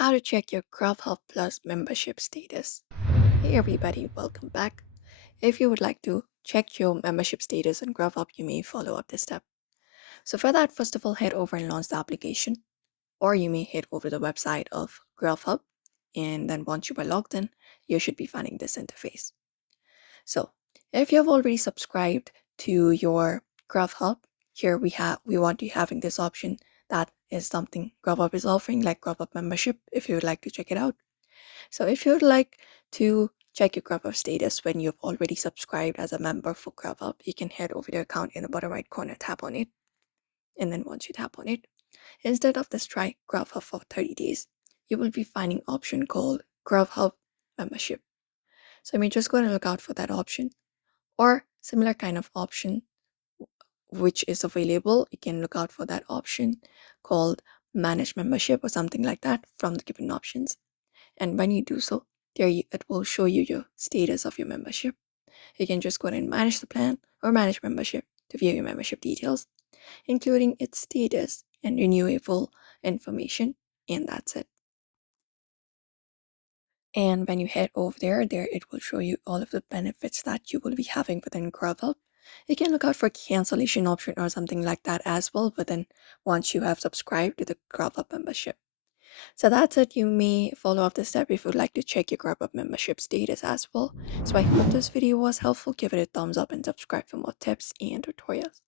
How to check your Grubhub Plus membership status. Hey everybody, welcome back. If you would like to check your membership status on Grubhub, you may follow up this step. So for that, first of all, head over and launch the application, or you may head over to the website of Grubhub, and then once you are logged in, you should be finding this interface. So if you have already subscribed to your Grubhub, here we want you having this option that is something Grubhub is offering, like Grubhub membership, if you would like to check it out. So if you would like to check your Grubhub status when you've already subscribed as a member for Grubhub, you can head over to your account in the bottom right corner, tap on it, and then once you tap on it, instead of this try Grubhub for 30 days, you will be finding option called Grubhub membership. So you may just go and look out for that option or similar kind of option which is available. You can look out for that option called manage membership or something like that from the given options. And when you do so, it will show you your status of your membership. You can just go ahead and manage the plan or manage membership to view your membership details, including its status and renewable information, and that's it. And when you head over there it will show you all of the benefits that you will be having within Grubhub. You can look out for cancellation option or something like that as well within once you have subscribed to the Grubhub membership. So that's it. You may follow up this step if you'd like to check your Grubhub membership status as well. So I hope this video was helpful. Give it a thumbs up and subscribe for more tips and tutorials.